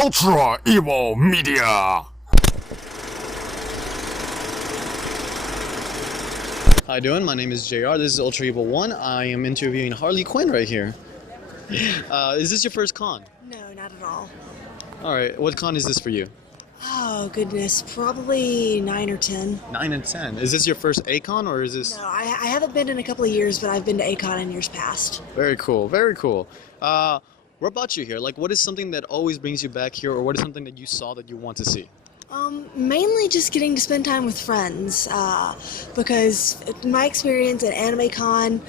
Ultra Evil Media. How you doing? My name is JR. This is Ultra Evil 1. I am interviewing Harley Quinn right here. Is this your first con? No, not at all. Alright, what con is this for you? Oh, goodness. Probably 9 or 10. 9 and 10. Is this your first A-kon or is this... No, I haven't been in a couple of years, but I've been to A-kon in years past. Very cool, very cool. What brought you here? Like, what is something that always brings you back here, or what is something that you saw that you want to see? Mainly just getting to spend time with friends, because in my experience at Anime Con,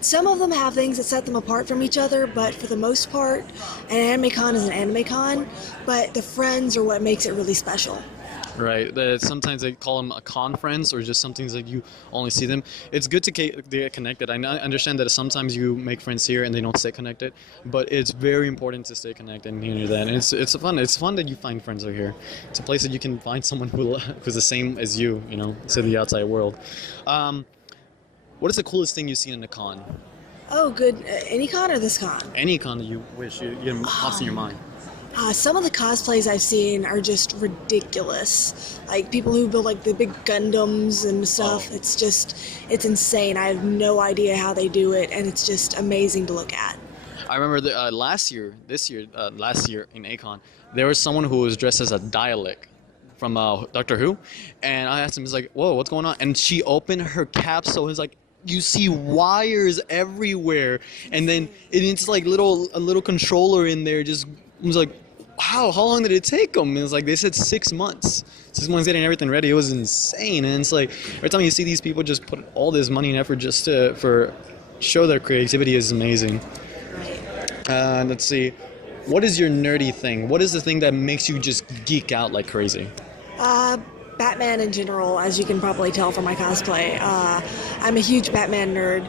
some of them have things that set them apart from each other, but for the most part, an Anime Con is an Anime Con, but the friends are what makes it really special. Right. Sometimes they call them a conference, or just some things that you only see them. It's good to get connected. I understand that sometimes you make friends here and they don't stay connected, but it's very important to stay connected and hear that. And it's fun. It's fun that you find friends over here. It's a place that you can find someone who's the same as you, to the outside world. What is the coolest thing you've seen in a con? Oh, good. Any con or this con? Any con that you wish pops in your mind. Some of the cosplays I've seen are just ridiculous. Like people who build like the big Gundams and stuff. Oh. It's insane. I have no idea how they do it, and it's just amazing to look at. I remember last year in A-kon, there was someone who was dressed as a Dalek from Doctor Who, and I asked him, he's like, "Whoa, what's going on?" And she opened her capsule, and it's like, you see wires everywhere, and then it's like a little controller in there. Just was like, wow, how long did it take them? And it's like they said 6 months. 6 months getting everything ready. It was insane. And it's like every time you see these people just put all this money and effort just for show their creativity is amazing. Let's see, what is your nerdy thing? What is the thing that makes you just geek out like crazy? Batman in general, as you can probably tell from my cosplay. I'm a huge Batman nerd.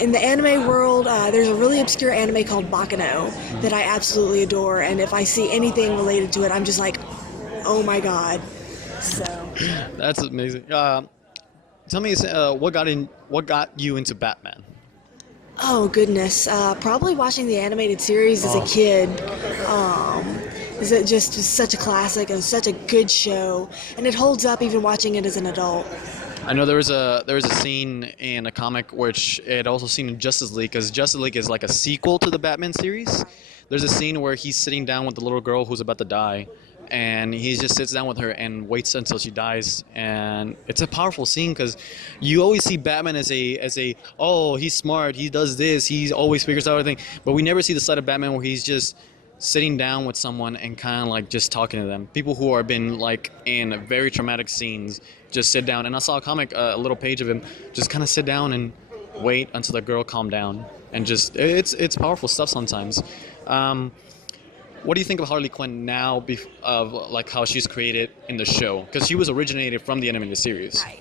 In the anime world, there's a really obscure anime called Bakano that I absolutely adore, and if I see anything related to it, I'm just like, oh my god. So that's amazing. Tell me, what got you into Batman? Oh goodness, probably watching the animated series as a kid. Is it just such a classic and such a good show, and it holds up even watching it as an adult. I know there was a scene in a comic which it also seen in Justice League, because Justice League is like a sequel to the Batman series. There's a scene where he's sitting down with the little girl who's about to die, and he just sits down with her and waits until she dies. And it's a powerful scene because you always see Batman as a oh, he's smart, he does this, he always figures out everything, but we never see the side of Batman where he's just sitting down with someone and kind of like just talking to them. People who have been like in very traumatic scenes just sit down. And I saw a comic, a little page of him just kind of sit down and wait until the girl calmed down. And just it's powerful stuff sometimes. What do you think of Harley Quinn now, of like how she's created in the show? Because she was originated from the animated series. Right.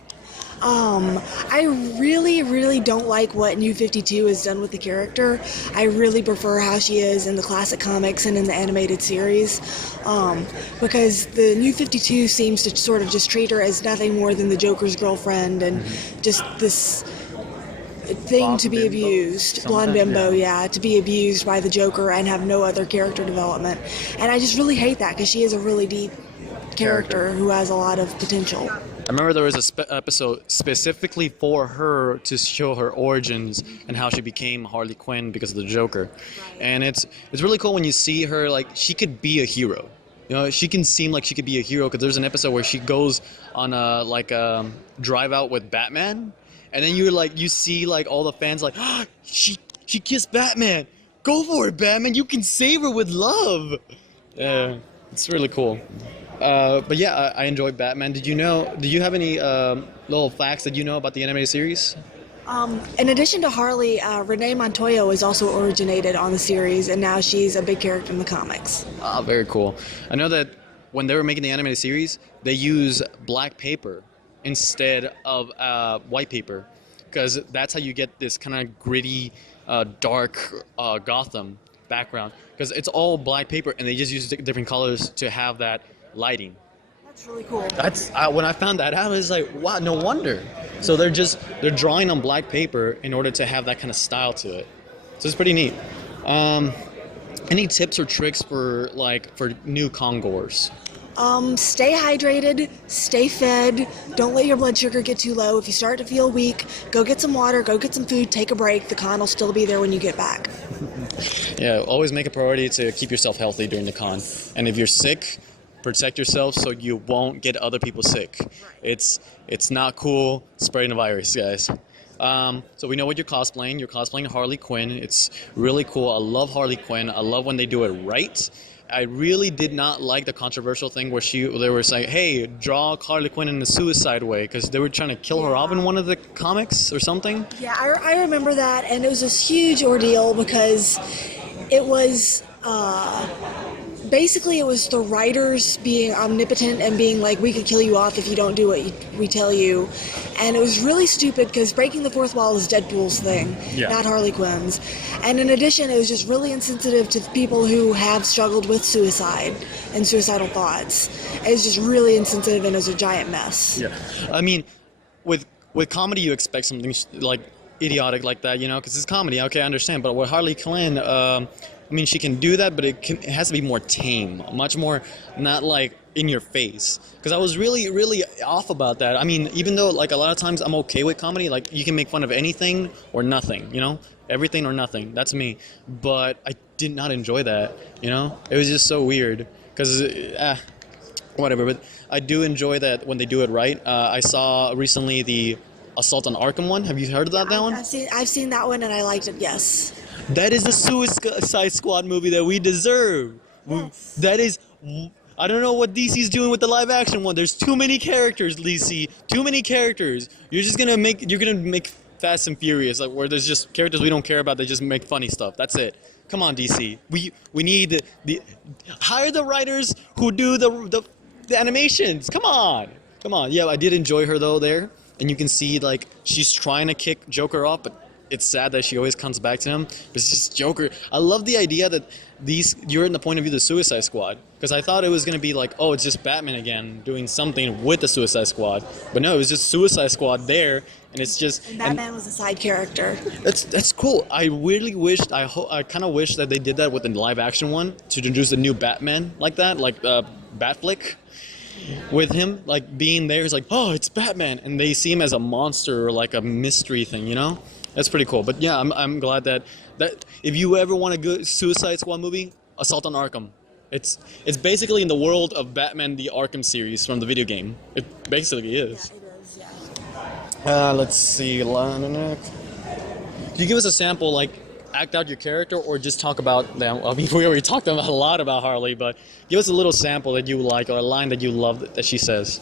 I really don't like what New 52 has done with the character. I really prefer how she is in the classic comics and in the animated series, because the New 52 seems to sort of just treat her as nothing more than the Joker's girlfriend and just this thing to be abused. Blonde bimbo, yeah, to be abused by the Joker and have no other character development. And I just really hate that because she is a really deep character who has a lot of potential. I remember there was a episode specifically for her to show her origins and how she became Harley Quinn because of the Joker. And it's really cool when you see her, like, she could be a hero. She can seem like she could be a hero, because there's an episode where she goes on a drive out with Batman, and then you see like all the fans like, oh, she kissed Batman. Go for it, Batman. You can save her with love. Yeah, it's really cool. But yeah, I enjoy Batman. Do you have any little facts that you know about the animated series? In addition to Harley, Renee Montoya was also originated on the series, and now she's a big character in the comics. Ah, very cool. I know that when they were making the animated series, they use black paper instead of white paper, because that's how you get this kind of gritty, dark Gotham background, because it's all black paper, and they just use different colors to have that lighting. That's really cool. That's when I found that out, I was like, wow, no wonder. So they're drawing on black paper in order to have that kind of style to it. So it's pretty neat. Any tips or tricks for new Congoers? Stay hydrated, stay fed, don't let your blood sugar get too low. If you start to feel weak, go get some water, go get some food, take a break. The con will still be there when you get back. Yeah, always make a priority to keep yourself healthy during the con. And if you're sick, protect yourself so you won't get other people sick. It's not cool spreading the virus, guys. So we know what you're cosplaying. You're cosplaying Harley Quinn. It's really cool. I love Harley Quinn. I love when they do it right. I really did not like the controversial thing where they were saying, hey, draw Harley Quinn in a suicide way, because they were trying to kill her off in one of the comics or something. Yeah, I remember that, and it was this huge ordeal because it was basically it was the writers being omnipotent and being like, we could kill you off if you don't do what we tell you. And it was really stupid because breaking the fourth wall is Deadpool's thing, not Harley Quinn's. And in addition, it was just really insensitive to people who have struggled with suicide and suicidal thoughts. It was just really insensitive, and it was a giant mess. Yeah, I mean, with comedy, you expect something like idiotic like that, because it's comedy. Okay, I understand. But with Harley Quinn, I mean, she can do that, but it has to be more tame, much more not like in your face. Because I was really, really off about that. I mean, even though like a lot of times I'm okay with comedy, like you can make fun of anything or nothing, everything or nothing. That's me. But I did not enjoy that, It was just so weird. Because, whatever. But I do enjoy that when they do it right. I saw recently the Assault on Arkham one. Have you heard of that one? I've seen that one, and I liked it. Yes. That is the Suicide Squad movie that we deserve. Yes. That is, I don't know what DC's doing with the live action one. There's too many characters, DC. Too many characters. You're gonna make Fast and Furious, like where there's just characters we don't care about. They just make funny stuff. That's it. Come on, DC. We need hire the writers who do the animations. Come on. Yeah, I did enjoy her though there, and you can see like she's trying to kick Joker off, but it's sad that she always comes back to him. But it's just Joker. I love the idea that you're in the point of view of the Suicide Squad. Because I thought it was going to be like, oh, it's just Batman again doing something with the Suicide Squad. But no, it was just Suicide Squad there. And it's just... And Batman was a side character. That's cool. I really wished, I kind of wish that they did that with the live action one. To introduce a new Batman like that. Like Batflick. With him, like being there, it's like, oh, it's Batman. And they see him as a monster or like a mystery thing, That's pretty cool. But yeah, I'm glad that if you ever want a good Suicide Squad movie, Assault on Arkham. It's basically in the world of Batman the Arkham series from the video game. It basically is. Yeah, it is, yeah. Let's see. Can you give us a sample, like act out your character, or just talk about them? I mean, we already talked a lot about Harley, but give us a little sample that you like, or a line that you love that she says.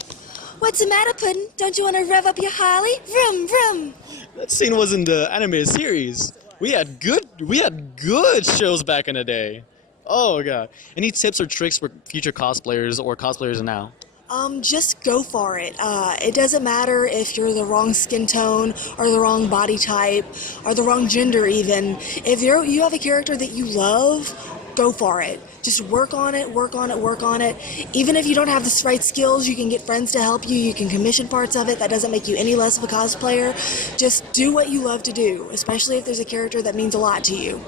What's the matter, Puddin'? Don't you want to rev up your Harley? Vroom, vroom. That scene was in the animated series. We had good shows back in the day. Oh god. Any tips or tricks for future cosplayers or cosplayers now? Just go for it. It doesn't matter if you're the wrong skin tone or the wrong body type or the wrong gender even. If you have a character that you love, go for it. Just work on it, work on it, work on it. Even if you don't have the right skills, you can get friends to help you. You can commission parts of it. That doesn't make you any less of a cosplayer. Just do what you love to do, especially if there's a character that means a lot to you.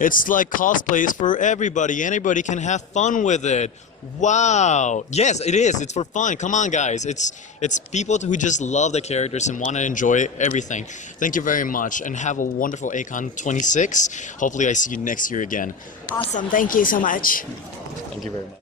It's like cosplay is for everybody. Anybody can have fun with it. Wow. Yes, it is. It's for fun. Come on, guys. It's people who just love the characters and want to enjoy everything. Thank you very much, and have a wonderful A-kon 26. Hopefully I see you next year again. Awesome. Thank you so much. Thank you very much.